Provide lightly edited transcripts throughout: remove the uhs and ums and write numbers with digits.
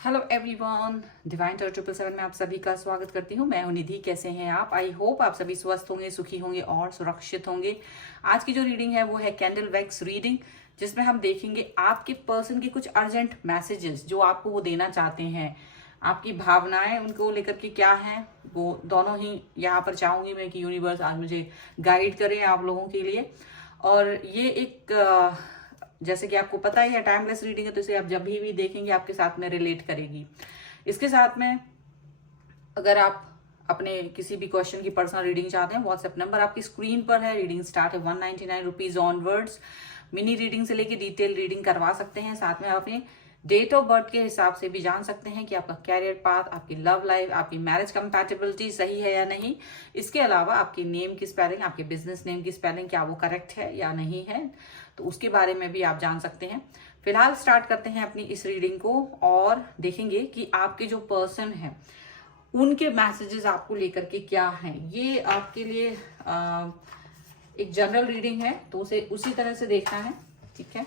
Hello everyone, divine Tor 777 में आप सभी का स्वागत करती हूँ। मैं हूँ निधि। कैसे हैं आप? आई होप आप सभी स्वस्थ होंगे, सुखी होंगे और सुरक्षित होंगे। आज की जो रीडिंग है वो है कैंडल वैक्स रीडिंग, जिसमें हम देखेंगे आपके पर्सन के कुछ अर्जेंट मैसेजेस जो आपको वो देना चाहते हैं। आपकी भावनाएं उनको लेकर के क्या हैं, वो दोनों ही यहाँ पर चाहूंगी मैं कि यूनिवर्स आज मुझे गाइड करें आप लोगों के लिए। और ये एक जैसे कि आपको पता ही है टाइमलेस रीडिंग है, तो इसे आप जब भी देखेंगे आपके साथ में रिलेट करेगी। इसके साथ में अगर आप अपने किसी भी क्वेश्चन की पर्सनल रीडिंग चाहते हैं, व्हाट्सएप नंबर आपकी स्क्रीन पर है। रीडिंग स्टार्ट है 199 रुपीज ऑनवर्ड्स। मिनी रीडिंग से लेके डिटेल रीडिंग करवा सकते हैं। साथ में आप अपने डेट ऑफ बर्थ के हिसाब से भी जान सकते हैं कि आपका कैरियर पाथ, आपकी लव लाइफ, आपकी मैरिज कंपैटिबिलिटी सही है या नहीं। इसके अलावा आपकी नेम की स्पेलिंग, आपके बिजनेस नेम की स्पेलिंग क्या वो करेक्ट है या नहीं है, तो उसके बारे में भी आप जान सकते हैं। फिलहाल स्टार्ट करते हैं अपनी इस रीडिंग को और देखेंगे कि आपके जो पर्सन है उनके मैसेजेस आपको लेकर के क्या हैं। ये आपके लिए एक जनरल रीडिंग है, तो उसे उसी तरह से देखना है, ठीक है।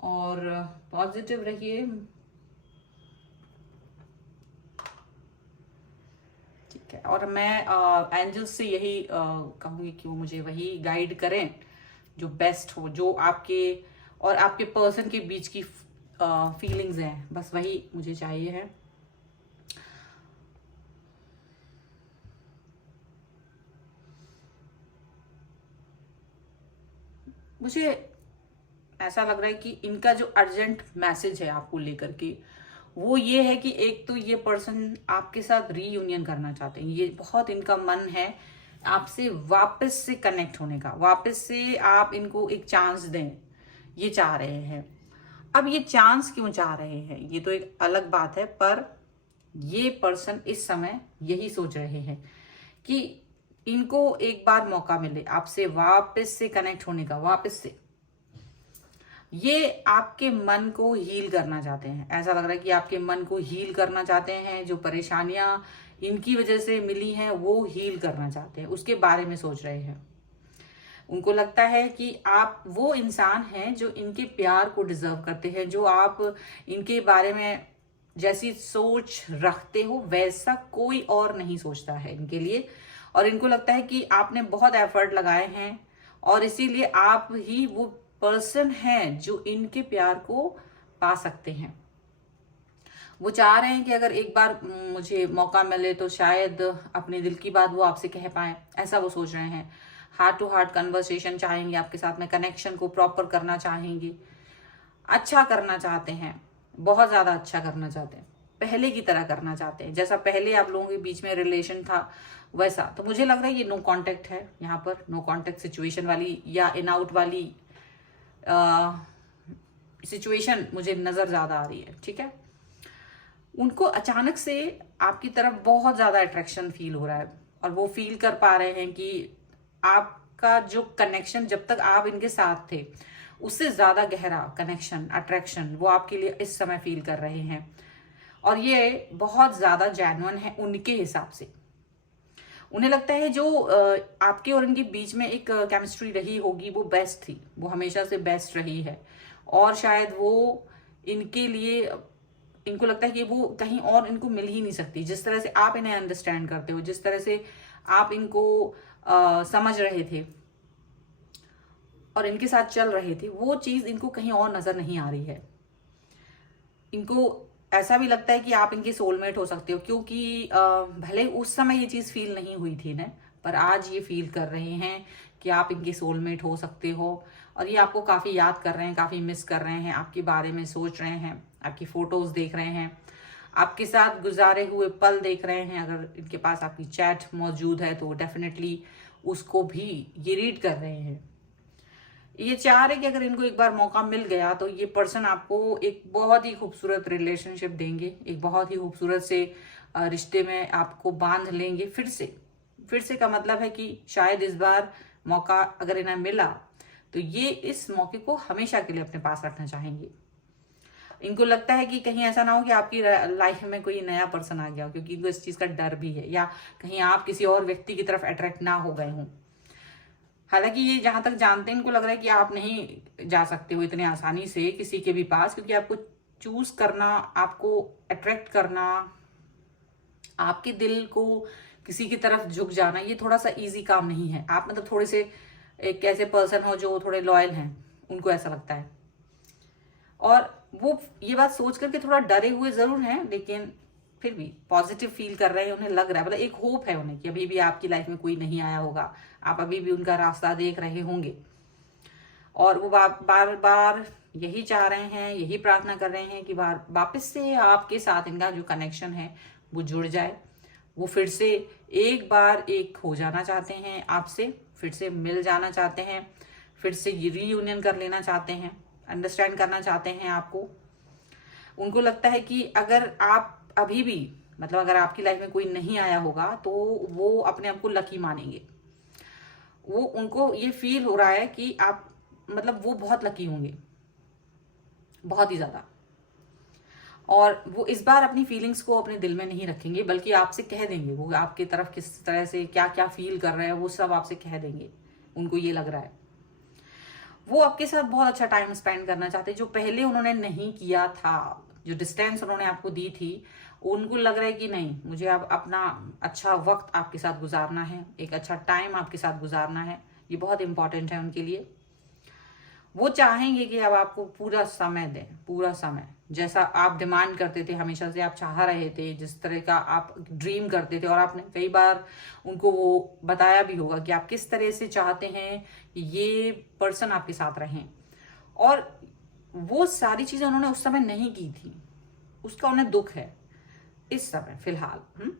और पॉजिटिव रहिए, ठीक है। और मैं एंजल्स से यही कहूंगी कि वो मुझे वही गाइड करें जो बेस्ट हो, जो आपके और आपके पर्सन के बीच की फीलिंग्स हैं, बस वही मुझे चाहिए है। मुझे ऐसा लग रहा है कि इनका जो अर्जेंट मैसेज है आपको लेकर के वो ये है कि एक तो ये पर्सन आपके साथ रीयूनियन करना चाहते हैं। ये बहुत इनका मन है आपसे वापस से कनेक्ट होने का, वापस से आप इनको एक चांस दें, ये चाह रहे हैं। अब ये चांस क्यों चाह रहे हैं ये तो एक अलग बात है, पर ये पर्सन इस समय यही सोच रहे हैं कि इनको एक बार मौका मिले आपसे वापस से कनेक्ट होने का। वापस से ये आपके मन को हील करना चाहते हैं। ऐसा लग रहा है कि आपके मन को हील करना चाहते हैं। जो परेशानियां इनकी वजह से मिली हैं वो हील करना चाहते हैं, उसके बारे में सोच रहे हैं। उनको लगता है कि आप वो इंसान हैं जो इनके प्यार को डिजर्व करते हैं, जो आप इनके बारे में जैसी सोच रखते हो वैसा कोई और नहीं सोचता है इनके लिए। और इनको लगता है कि आपने बहुत एफर्ट लगाए हैं और इसीलिए आप ही वो पर्सन हैं जो इनके प्यार को पा सकते हैं। वो चाह रहे हैं कि अगर एक बार मुझे मौका मिले तो शायद अपने दिल की बात वो आपसे कह पाए, ऐसा वो सोच रहे हैं। हार्ट टू हार्ट कन्वर्सेशन चाहेंगे आपके साथ में, कनेक्शन को प्रॉपर करना चाहेंगे, अच्छा करना चाहते हैं, बहुत ज्यादा अच्छा करना चाहते हैं, पहले की तरह करना चाहते हैं, जैसा पहले आप लोगों के बीच में रिलेशन था वैसा। तो मुझे लग रहा है ये नो कांटेक्ट है, यहाँ पर नो कांटेक्ट सिचुएशन वाली या इन आउट वाली सिचुएशन मुझे नजर ज्यादा आ रही है, ठीक है। उनको अचानक से आपकी तरफ बहुत ज्यादा अट्रैक्शन फील हो रहा है और वो फील कर पा रहे हैं कि आपका जो कनेक्शन जब तक आप इनके साथ थे उससे ज्यादा गहरा कनेक्शन, अट्रैक्शन वो आपके लिए इस समय फील कर रहे हैं। और ये बहुत ज्यादा जेन्युइन है उनके हिसाब से। उन्हें लगता है जो आपके और इनके बीच में एक केमिस्ट्री रही होगी वो बेस्ट थी, वो हमेशा से बेस्ट रही है। और शायद वो इनके लिए, इनको लगता है कि वो कहीं और इनको मिल ही नहीं सकती। जिस तरह से आप इन्हें अंडरस्टैंड करते हो, जिस तरह से आप इनको समझ रहे थे और इनके साथ चल रहे थे, वो चीज इनको कहीं और नजर नहीं आ रही है। इनको ऐसा भी लगता है कि आप इनके सोलमेट हो सकते हो, क्योंकि भले उस समय ये चीज फील नहीं हुई थी ना, पर आज ये फील कर रहे हैं कि आप इनके सोलमेट हो सकते हो। और ये आपको काफी याद कर रहे हैं, काफी मिस कर रहे हैं, आपके बारे में सोच रहे हैं, आपकी फोटोज देख रहे हैं, आपके साथ गुजारे हुए पल देख रहे हैं। अगर इनके पास आपकी चैट मौजूद है तो डेफिनेटली उसको भी ये रीड कर रहे हैं। ये चाह रहे कि अगर इनको एक बार मौका मिल गया तो ये पर्सन आपको एक बहुत ही खूबसूरत रिलेशनशिप देंगे, एक बहुत ही खूबसूरत से रिश्ते में आपको बांध लेंगे फिर से का मतलब है कि शायद इस बार मौका अगर इन्हें मिला तो ये इस मौके को हमेशा के लिए अपने पास रखना चाहेंगे। इनको लगता है कि कहीं ऐसा ना हो कि आपकी लाइफ में कोई नया पर्सन आ गया हो, क्योंकि इनको इस चीज का डर भी है, या कहीं आप किसी और व्यक्ति की तरफ अट्रैक्ट ना हो गए हों। हालांकि ये जहां तक जानते हैं इनको लग रहा है कि आप नहीं जा सकते हो इतने आसानी से किसी के भी पास, क्योंकि आपको चूज करना, आपको अट्रैक्ट करना, आपके दिल को किसी की तरफ झुक जाना, ये थोड़ा सा इजी काम नहीं है। आप मतलब थोड़े से एक ऐसे पर्सन हो जो थोड़े लॉयल हैं, उनको ऐसा लगता है। और वो ये बात सोच करके थोड़ा डरे हुए जरूर हैं, लेकिन फिर भी पॉजिटिव फील कर रहे हैं, उन्हें लग रहा है, मतलब एक होप है उन्हें कि अभी भी आपकी लाइफ में कोई नहीं आया होगा, आप अभी भी उनका रास्ता देख रहे होंगे। और वो बार बार यही चाह रहे हैं, यही प्रार्थना कर रहे हैं कि वापस से आपके साथ इनका जो कनेक्शन है वो जुड़ जाए। वो फिर से एक बार एक हो जाना चाहते हैं आपसे, फिर से मिल जाना चाहते हैं, फिर से रीयूनियन कर लेना चाहते हैं, अंडरस्टैंड करना चाहते हैं आपको। उनको लगता है कि अगर आप अभी भी, मतलब अगर आपकी लाइफ में कोई नहीं आया होगा तो वो अपने आप को लकी मानेंगे। वो उनको ये फील हो रहा है कि आप, मतलब वो बहुत लकी होंगे, बहुत ही ज्यादा। और वो इस बार अपनी फीलिंग्स को अपने दिल में नहीं रखेंगे, बल्कि आपसे कह देंगे। वो आपकी तरफ किस तरह से क्या क्या फील कर रहे हैं वो सब आपसे कह देंगे, उनको ये लग रहा है। वो आपके साथ बहुत अच्छा टाइम स्पेंड करना चाहते हैं, जो पहले उन्होंने नहीं किया था। जो डिस्टेंस उन्होंने आपको दी थी, उनको लग रहा है कि नहीं, मुझे अब अपना अच्छा वक्त आपके साथ गुजारना है, एक अच्छा टाइम आपके साथ गुजारना है। ये बहुत इंपॉर्टेंट है उनके लिए। वो चाहेंगे कि अब आपको पूरा समय दें, पूरा समय, जैसा आप डिमांड करते थे, हमेशा से आप चाह रहे थे, जिस तरह का आप ड्रीम करते थे। और आपने कई बार उनको वो बताया भी होगा कि आप किस तरह से चाहते हैं कि ये पर्सन आपके साथ रहें। और वो सारी चीजें उन्होंने उस समय नहीं की थी, उसका उन्हें दुख है इस समय फिलहाल।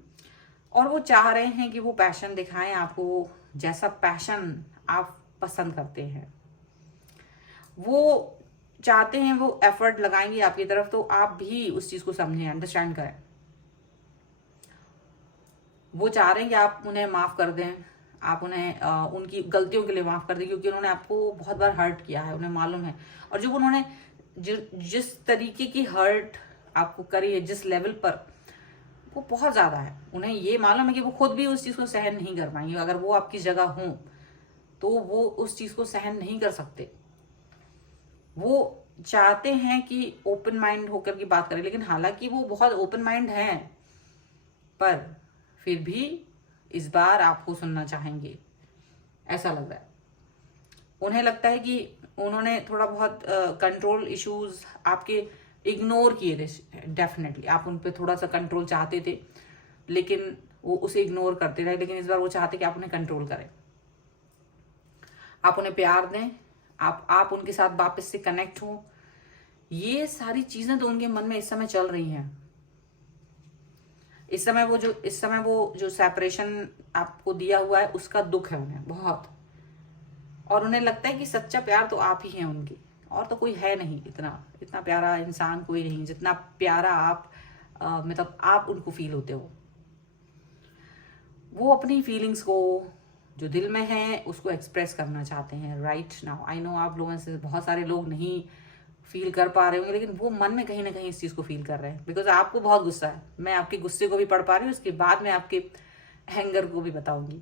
और वो चाह रहे हैं कि वो पैशन दिखाएं आपको, जैसा पैशन आप पसंद करते हैं। वो चाहते हैं, वो एफर्ट लगाएंगे आपकी तरफ, तो आप भी उस चीज को समझें, अंडरस्टैंड करें। वो चाह रहे हैं कि आप उन्हें माफ कर दें, आप उन्हें उनकी गलतियों के लिए माफ कर दें, क्योंकि उन्होंने आपको बहुत बार हर्ट किया है, उन्हें मालूम है। और जो उन्होंने जिस तरीके की हर्ट आपको करी है, जिस लेवल पर, वो बहुत ज्यादा है। उन्हें ये मालूम है कि वो खुद भी उस चीज को सहन नहीं कर पाएंगे। अगर वो आपकी जगह हों तो वो उस चीज को सहन नहीं कर सकते। वो चाहते हैं कि ओपन माइंड होकर की बात करें, लेकिन हालांकि वो बहुत ओपन माइंड हैं, पर फिर भी इस बार आपको सुनना चाहेंगे, ऐसा लग रहा है। उन्हें लगता है कि उन्होंने थोड़ा बहुत कंट्रोल इश्यूज आपके इग्नोर किए थे। डेफिनेटली आप उन पे थोड़ा सा कंट्रोल चाहते थे, लेकिन वो उसे इग्नोर करते रहे। लेकिन इस बार वो चाहते कि आप उन्हें कंट्रोल करें, आप उन्हें प्यार दें, आप उनके साथ वापस से कनेक्ट हो। ये सारी चीजें तो उनके मन में इस समय चल रही हैं। इस समय वो जो सेपरेशन आपको दिया हुआ है, उसका दुख है उन्हें बहुत। और उन्हें लगता है कि सच्चा प्यार तो आप ही हैं उनकी, और तो कोई है नहीं। इतना इतना प्यारा इंसान कोई नहीं जितना प्यारा आप, मतलब आप उनको फील होते हो। वो अपनी फीलिंग्स को जो दिल में है उसको एक्सप्रेस करना चाहते हैं राइट नाउ। आई नो आप लोगों से बहुत सारे लोग नहीं फील कर पा रहे होंगे, लेकिन वो मन में कहीं ना कहीं इस चीज को फील कर रहे हैं, बिकॉज आपको बहुत गुस्सा है। मैं आपके गुस्से को भी पढ़ पा रही हूँ, उसके बाद मैं आपके हैंगर को भी बताऊंगी।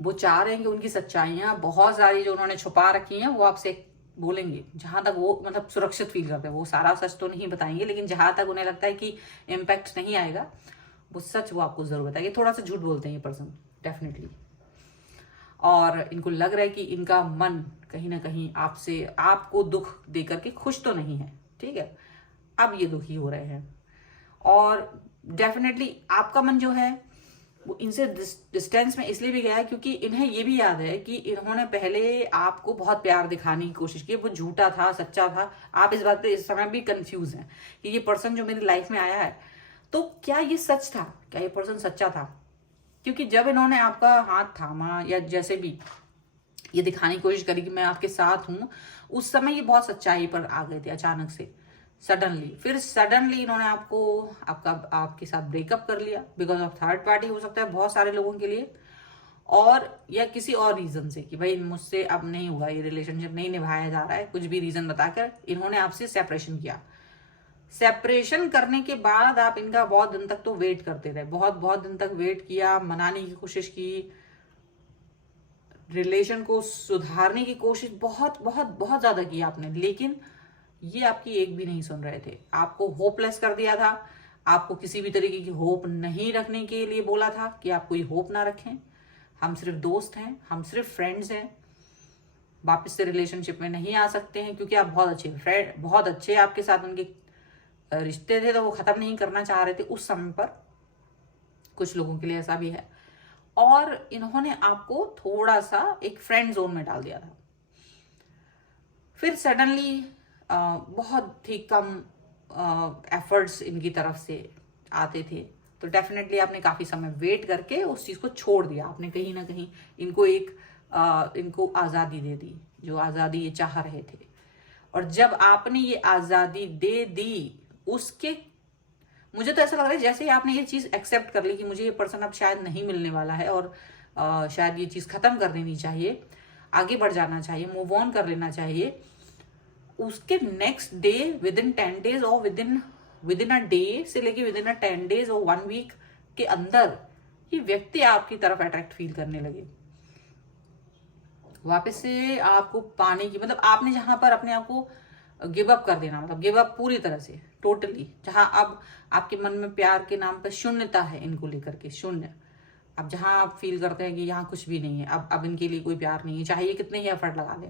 वो चाह रहे हैं कि उनकी सच्चाइयां बहुत सारी जो उन्होंने छुपा रखी हैं वो आपसे बोलेंगे, जहां तक वो मतलब सुरक्षित फील करते हैं। वो सारा सच तो नहीं बताएंगे, लेकिन जहां तक उन्हें लगता है कि इम्पैक्ट नहीं आएगा, वो सच वो आपको जरूर बताएंगे। थोड़ा सा झूठ बोलते हैं ये पर्सन डेफिनेटली, और इनको लग रहा है कि इनका मन कहीं ना कहीं आपसे, आपको दुख देकर के खुश तो नहीं है, ठीक है। अब ये दुखी हो रहे हैं, और डेफिनेटली आपका मन जो है वो इनसे डिस्टेंस में इसलिए भी गया है क्योंकि इन्हें ये भी याद है कि इन्होंने पहले आपको बहुत प्यार दिखाने की कोशिश की, वो झूठा था सच्चा था। आप इस बात पे इस समय भी कंफ्यूज हैं कि ये पर्सन जो मेरी लाइफ में आया है, तो क्या ये सच था, क्या ये पर्सन सच्चा था? क्योंकि जब इन्होंने आपका हाथ थामा या जैसे भी ये दिखाने की कोशिश करी कि मैं आपके साथ हूं, उस समय ये बहुत सच्चाई पर आ गए थे अचानक से, सडनली। फिर सडनली इन्होंने आपके साथ ब्रेकअप कर लिया बिकॉज ऑफ थर्ड पार्टी, हो सकता है बहुत सारे लोगों के लिए, और या किसी और रीजन से कि भाई मुझसे अब नहीं हुआ, ये रिलेशनशिप नहीं निभाया जा रहा है, कुछ भी रीजन बताकर इन्होंने आपसे सेपरेशन किया। सेपरेशन करने के बाद आप इनका बहुत दिन तक तो वेट करते रहे, बहुत बहुत दिन तक वेट किया, मनाने की कोशिश की, रिलेशन को सुधारने की कोशिश बहुत बहुत बहुत ज्यादा की आपने, लेकिन ये आपकी एक भी नहीं सुन रहे थे, आपको होपलेस कर दिया था, आपको किसी भी तरीके की होप नहीं रखने के लिए बोला था कि आप कोई होप ना रखें, हम सिर्फ दोस्त हैं, हम सिर्फ फ्रेंड्स हैं, वापस से रिलेशनशिप में नहीं आ सकते हैं क्योंकि आप बहुत अच्छे फ्रेंड, बहुत अच्छे आपके साथ उनके रिश्ते थे, तो वो खत्म नहीं करना चाह रहे थे उस समय पर। कुछ लोगों के लिए ऐसा भी है। और इन्होंने आपको थोड़ा सा एक फ्रेंड जोन में डाल दिया था। फिर सडनली बहुत ही कम एफर्ट्स इनकी तरफ से आते थे, तो डेफिनेटली आपने काफ़ी समय वेट करके उस चीज़ को छोड़ दिया। आपने कहीं ना कहीं इनको इनको आज़ादी दे दी, जो आज़ादी ये चाह रहे थे। और जब आपने ये आज़ादी दे दी, उसके मुझे तो ऐसा लग रहा है जैसे ही आपने ये चीज़ एक्सेप्ट कर ली कि मुझे ये पर्सन अब शायद नहीं मिलने वाला है और शायद ये चीज़ ख़त्म कर देनी चाहिए, आगे बढ़ जाना चाहिए, मूव ऑन कर लेना चाहिए, उसके next day with in 10 days और विद इन अ डे से लेके विद इन अ 10 डेज और 1 वीक के अंदर ये व्यक्ति आपकी तरफ अट्रैक्ट फील करने लगे। वापस से आपको पाने की, मतलब आपने जहां पर अपने आप को गिव अप कर देना, मतलब गिव अप पूरी तरह से टोटली, जहां अब आपके मन में प्यार के नाम पर शून्यता है इनको लेकर के, शून्य। अब जहां आप फील करते हैं कि यहाँ कुछ भी नहीं है, अब इनके लिए कोई प्यार नहीं है, चाहे ये कितने ही एफर्ट लगा ले,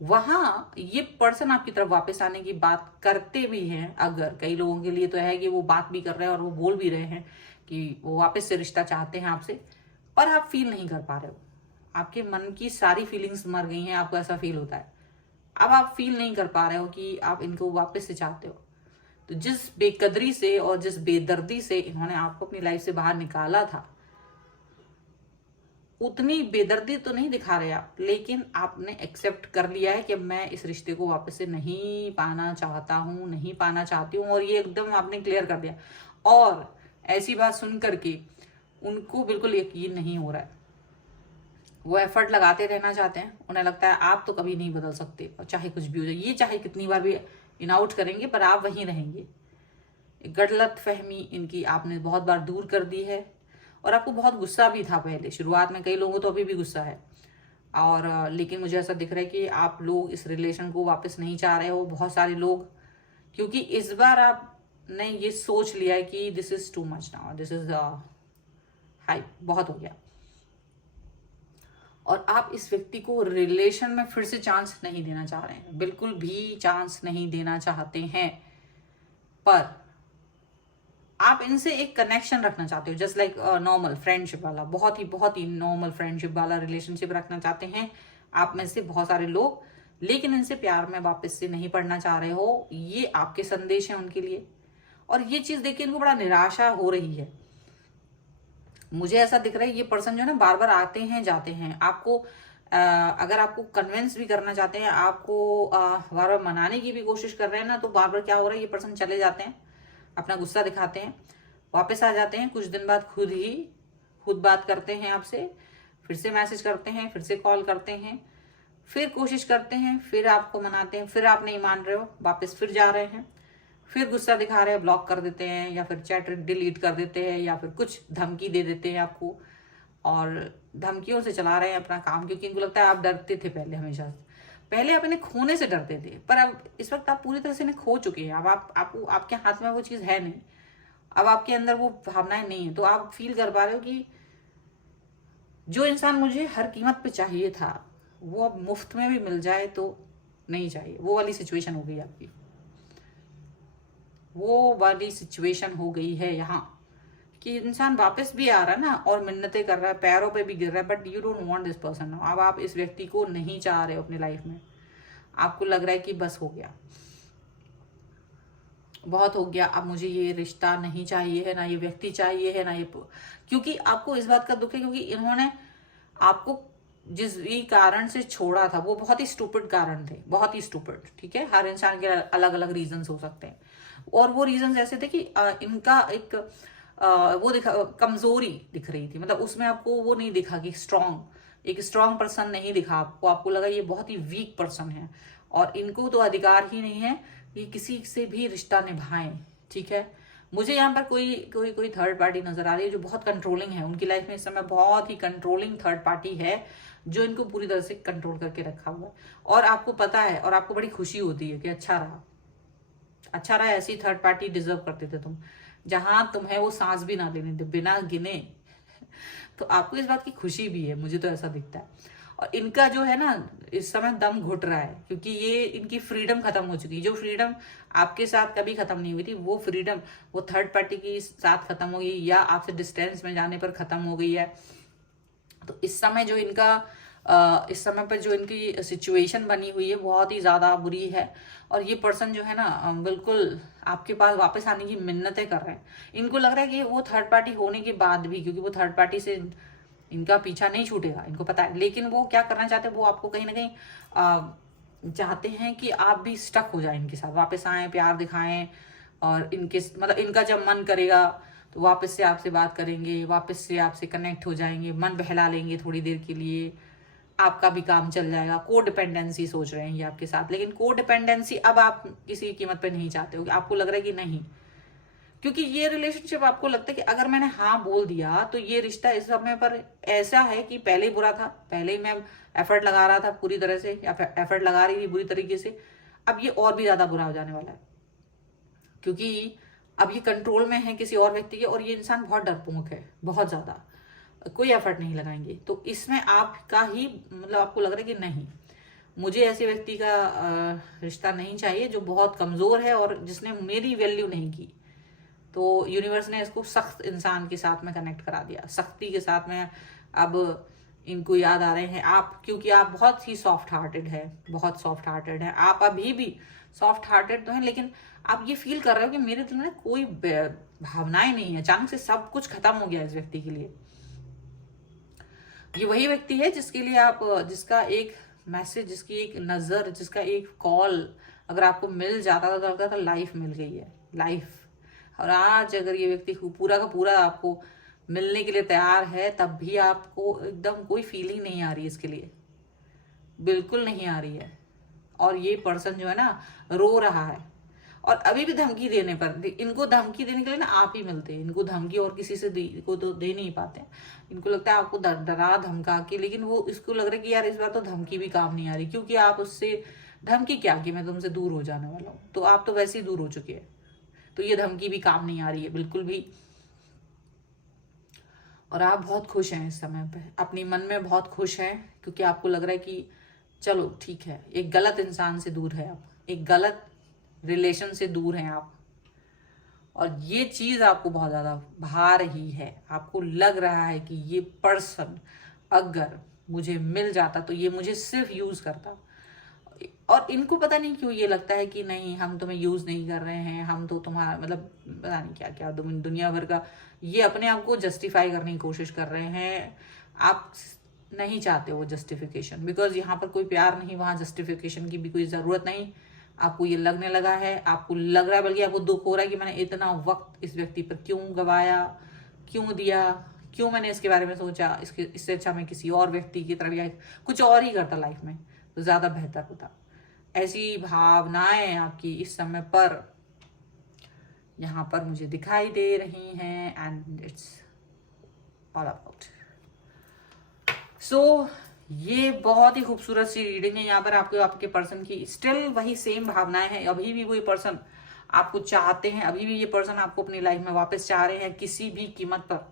वहां ये पर्सन आपकी तरफ वापस आने की बात करते भी हैं। अगर कई लोगों के लिए तो है कि वो बात भी कर रहे हैं और वो बोल भी रहे हैं कि वो वापस से रिश्ता चाहते हैं आपसे, पर आप फील नहीं कर पा रहे हो, आपके मन की सारी फीलिंग्स मर गई हैं, आपको ऐसा फील होता है। अब आप फील नहीं कर पा रहे हो कि आप इनको वापस से चाहते हो। तो जिस बेकदरी से और जिस बेदर्दी से इन्होंने आपको अपनी लाइफ से बाहर निकाला था, उतनी बेदर्दी तो नहीं दिखा रहे आप, लेकिन आपने एक्सेप्ट कर लिया है कि मैं इस रिश्ते को वापस से नहीं पाना चाहता हूं, नहीं पाना चाहती हूं, और ये एकदम आपने क्लियर कर दिया। और ऐसी बात सुन करके उनको बिल्कुल यकीन नहीं हो रहा है, वो एफर्ट लगाते रहना चाहते हैं, उन्हें लगता है आप तो कभी नहीं बदल सकते, और चाहे कुछ भी हो जाए, ये चाहे कितनी बार भी इन आउट करेंगे पर आप वहीं रहेंगे। गलत फहमी इनकी आपने बहुत बार दूर कर दी है। और आपको बहुत गुस्सा भी था पहले शुरुआत में, कई लोगों को तो अभी भी गुस्सा है, और लेकिन मुझे ऐसा दिख रहा है कि आप लोग इस रिलेशन को वापस नहीं चाह रहे हो, बहुत सारे लोग, क्योंकि इस बार आपने ये सोच लिया है कि this is too much now, this is high, बहुत हो गया, और आप इस व्यक्ति को रिलेशन में फिर से चांस नहीं देना चाह रहे हैं, बिल्कुल भी चांस नहीं देना चाहते हैं। पर आप इनसे एक कनेक्शन रखना चाहते हो, जस्ट लाइक नॉर्मल फ्रेंडशिप वाला, बहुत ही नॉर्मल फ्रेंडशिप वाला रिलेशनशिप रखना चाहते हैं आप में से बहुत सारे लोग, लेकिन इनसे प्यार में वापस से नहीं पड़ना चाह रहे हो। ये आपके संदेश हैं उनके लिए, और ये चीज देख के इनको बड़ा निराशा हो रही है। मुझे ऐसा दिख रहा है ये पर्सन जो है ना बार बार आते हैं जाते हैं, आपको अगर आपको कन्विंस भी करना चाहते हैं, आपको बार बार मनाने की भी कोशिश कर रहे हैं ना, तो बार बार क्या हो रहा है, ये पर्सन चले जाते हैं, अपना गुस्सा दिखाते हैं, वापस आ जाते हैं, कुछ दिन बाद खुद बात करते हैं आपसे, फिर से मैसेज करते हैं, फिर से कॉल करते हैं, फिर कोशिश करते हैं, फिर आपको मनाते हैं, फिर आप नहीं मान रहे हो, वापस फिर जा रहे हैं, फिर गुस्सा दिखा रहे हैं, ब्लॉक कर देते हैं, या फिर चैट डिलीट कर देते हैं, या फिर कुछ धमकी दे देते हैं आपको, और धमकियों से चला रहे हैं अपना काम, क्योंकि इनको लगता है आप डरते थे पहले, हमेशा पहले आप इन्हें खोने से डरते थे, पर अब इस वक्त आप पूरी तरह से इन्हें खो चुके हैं। अब आपके हाथ में वो चीज है नहीं, अब आपके अंदर वो भावनाएं नहीं है, तो आप फील कर पा रहे हो कि जो इंसान मुझे हर कीमत पे चाहिए था वो अब मुफ्त में भी मिल जाए तो नहीं चाहिए, वो वाली सिचुएशन हो गई आपकी, वो वाली सिचुएशन हो गई है यहाँ, कि इंसान वापस भी आ रहा है ना और मिन्नतें कर रहा है, पैरों पे भी गिर रहा है, but you don't want this person now. अब आप इस व्यक्ति को नहीं चाह रहे हो अपनी लाइफ में, आपको लग रहा है कि बस हो गया, बहुत हो गया, अब मुझे ये रिश्ता नहीं चाहिए है, ना ये व्यक्ति चाहिए है, ना ये, क्योंकि आपको इस बात का दुख है क्योंकि इन्होंने आपको जिस भी कारण से छोड़ा था वो बहुत ही स्टूपिड कारण थे, बहुत ही स्टूपिड, ठीक है, हर इंसान के अलग अलग रीजंस हो सकते हैं, और वो रीजंस ऐसे थे कि इनका एक वो कमजोरी दिख रही थी, मतलब उसमें आपको वो नहीं दिखा कि एक स्ट्रांग पर्सन नहीं दिखा आपको लगा ये बहुत ही वीक पर्सन है, और इनको तो अधिकार ही नहीं है कि किसी से भी रिश्ता निभाएं, ठीक है। मुझे यहाँ पर कोई थर्ड पार्टी नजर आ रही है जो बहुत कंट्रोलिंग है, उनकी लाइफ में इस समय बहुत ही कंट्रोलिंग थर्ड पार्टी है, जो इनको पूरी तरह से कंट्रोल करके रखा हुआ है। और आपको पता है और आपको बड़ी खुशी होती है कि अच्छा रहा, ऐसी थर्ड पार्टी डिजर्व करते थे तुम, जहां तुम्हें वो सांस भी ना लेने दे बिना गिने। तो आपको इस बात की खुशी भी है, मुझे तो ऐसा दिखता है। और इनका जो है ना इस समय दम घुट रहा है, क्योंकि ये इनकी फ्रीडम खत्म हो चुकी है। जो फ्रीडम आपके साथ कभी खत्म नहीं हुई थी, वो फ्रीडम वो थर्ड पार्टी के साथ खत्म हो गई या आपसे डिस्टेंस में जाने पर खत्म हो गई है। तो इस समय जो इनका इस समय पर जो इनकी सिचुएशन बनी हुई है बहुत ही ज्यादा बुरी है। और ये पर्सन जो है ना बिल्कुल आपके पास वापस आने की मिन्नतें कर रहे हैं। इनको लग रहा है कि वो थर्ड पार्टी होने के बाद भी, क्योंकि वो थर्ड पार्टी से इनका पीछा नहीं छूटेगा, इनको पता है, लेकिन वो क्या करना चाहते हैं, वो आपको कहीं ना कहीं चाहते हैं कि आप भी स्टक हो जाए इनके साथ, वापस आए, प्यार दिखाएं, और इनके मतलब इनका जब मन करेगा तो वापस से आपसे बात करेंगे, वापस से आपसे कनेक्ट हो जाएंगे, मन बहला लेंगे थोड़ी देर के लिए, आपका भी काम चल जाएगा। को डिपेंडेंसी सोच रहे हैं ये आपके साथ, लेकिन को डिपेंडेंसी अब आप किसी कीमत पे नहीं चाहते हो। आपको लग रहा है कि नहीं, क्योंकि ये रिलेशनशिप आपको लगता है कि अगर मैंने हाँ बोल दिया तो ये रिश्ता इस समय पर ऐसा है कि पहले ही बुरा था, पहले ही मैं एफर्ट लगा रहा था पूरी तरह से, या एफर्ट लगा रही थी बुरी तरीके से, अब ये और भी ज्यादा बुरा हो जाने वाला है, क्योंकि अब ये कंट्रोल में है किसी और व्यक्ति के, और ये इंसान बहुत डरपोक है, बहुत ज्यादा, कोई एफर्ट नहीं लगाएंगे। तो इसमें आपका ही मतलब आपको लग रहा है कि नहीं, मुझे ऐसे व्यक्ति का रिश्ता नहीं चाहिए जो बहुत कमजोर है और जिसने मेरी वैल्यू नहीं की। तो यूनिवर्स ने इसको सख्त इंसान के साथ में कनेक्ट करा दिया, सख्ती के साथ में। अब इनको याद आ रहे हैं आप, क्योंकि आप बहुत ही सॉफ्ट हार्टेड है, बहुत सॉफ्ट हार्टेड है आप, अभी भी सॉफ्ट हार्टेड तो है, लेकिन आप ये फील कर रहे हो कि मेरे दिल में कोई भावनाएं नहीं है, अचानक से सब कुछ खत्म हो गया इस व्यक्ति के लिए। ये वही व्यक्ति है जिसके लिए आप, जिसका एक मैसेज, जिसकी एक नजर, जिसका एक कॉल अगर आपको मिल जाता था तो लगता था लाइफ मिल गई है, लाइफ। और आज अगर ये व्यक्ति पूरा का पूरा आपको मिलने के लिए तैयार है, तब भी आपको एकदम कोई फीलिंग नहीं आ रही है इसके लिए, बिल्कुल नहीं आ रही है। और ये पर्सन जो है ना रो रहा है, और अभी भी धमकी देने पर, इनको धमकी देने के लिए ना आप ही मिलते हैं, इनको धमकी और किसी से को तो दे नहीं पाते। इनको लगता है आपको डरा धमका के, लेकिन वो इसको लग रहा है कि यार इस बार तो धमकी भी काम नहीं आ रही, क्योंकि आप उससे धमकी क्या कि मैं तुमसे दूर हो जाने वाला हूँ, तो आप तो वैसे ही दूर हो चुके हैं, तो ये धमकी भी काम नहीं आ रही है बिल्कुल भी। और आप बहुत खुश हैं इस समय पे, अपनी मन में बहुत खुश हैं, क्योंकि आपको लग रहा है कि चलो ठीक है, एक गलत इंसान से दूर है आप, एक गलत रिलेशन से दूर हैं आप, और ये चीज आपको बहुत ज्यादा भा रही है। आपको लग रहा है कि ये पर्सन अगर मुझे मिल जाता तो ये मुझे सिर्फ यूज करता, और इनको पता नहीं क्यों ये लगता है कि नहीं, हम तुम्हें यूज नहीं कर रहे हैं, हम तो तुम्हारा मतलब पता नहीं क्या क्या दुनिया भर का ये अपने आप को जस्टिफाई करने की कोशिश कर रहे हैं। आप नहीं चाहते वो जस्टिफिकेशन, बिकॉज यहाँ पर कोई प्यार नहीं, वहां जस्टिफिकेशन की भी कोई जरूरत नहीं। आपको ये लगने लगा है, आपको लग रहा है, बल्कि आपको दुख हो रहा है कि मैंने इतना वक्त इस व्यक्ति पर क्यों गवाया, क्यों दिया, क्यों मैंने इसके बारे में सोचा, इससे अच्छा मैं किसी और व्यक्ति की तरफ या कुछ और ही करता लाइफ में तो ज्यादा बेहतर होता। ऐसी भावनाएं आपकी इस समय पर यहाँ पर मुझे दिखाई दे रही हैं, एंड इट्स ऑल अबाउट। सो ये बहुत ही खूबसूरत सी रीडिंग है यहाँ पर आपको, आपके पर्सन की स्टिल वही सेम भावनाएं हैं, अभी भी वही पर्सन आपको चाहते हैं, अभी भी ये पर्सन आपको अपनी लाइफ में वापस चाह रहे हैं किसी भी कीमत पर।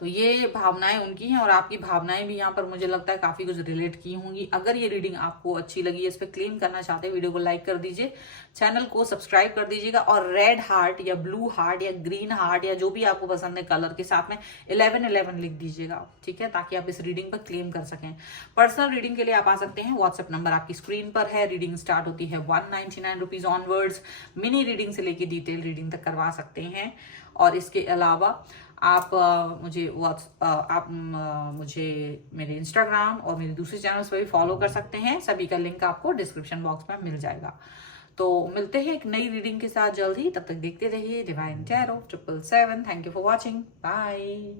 तो ये भावनाएं उनकी हैं, और आपकी भावनाएं भी यहाँ पर मुझे लगता है काफी कुछ रिलेट की होंगी। अगर ये रीडिंग आपको अच्छी लगी है, इस पर क्लेम करना चाहते हैं, वीडियो को लाइक कर दीजिए, चैनल को सब्सक्राइब कर दीजिएगा, और रेड हार्ट या ब्लू हार्ट या ग्रीन हार्ट या जो भी आपको पसंद है कलर के साथ में 1111 लिख दीजिएगा, ठीक है, ताकि आप इस रीडिंग पर क्लेम कर सकें। पर्सनल रीडिंग के लिए आप आ सकते हैं, व्हाट्सएप नंबर आपकी स्क्रीन पर है। रीडिंग स्टार्ट होती है 199 रुपीज ऑनवर्ड्स। मिनी रीडिंग से लेके डिटेल रीडिंग तक करवा सकते हैं। और इसके अलावा आप मुझे मेरे इंस्टाग्राम और मेरे दूसरे चैनल्स पर भी फॉलो कर सकते हैं, सभी का लिंक आपको डिस्क्रिप्शन बॉक्स में मिल जाएगा। तो मिलते हैं एक नई रीडिंग के साथ जल्द ही, तब तक देखते रहिए Divine Tarot 777। Thank you for watching, bye.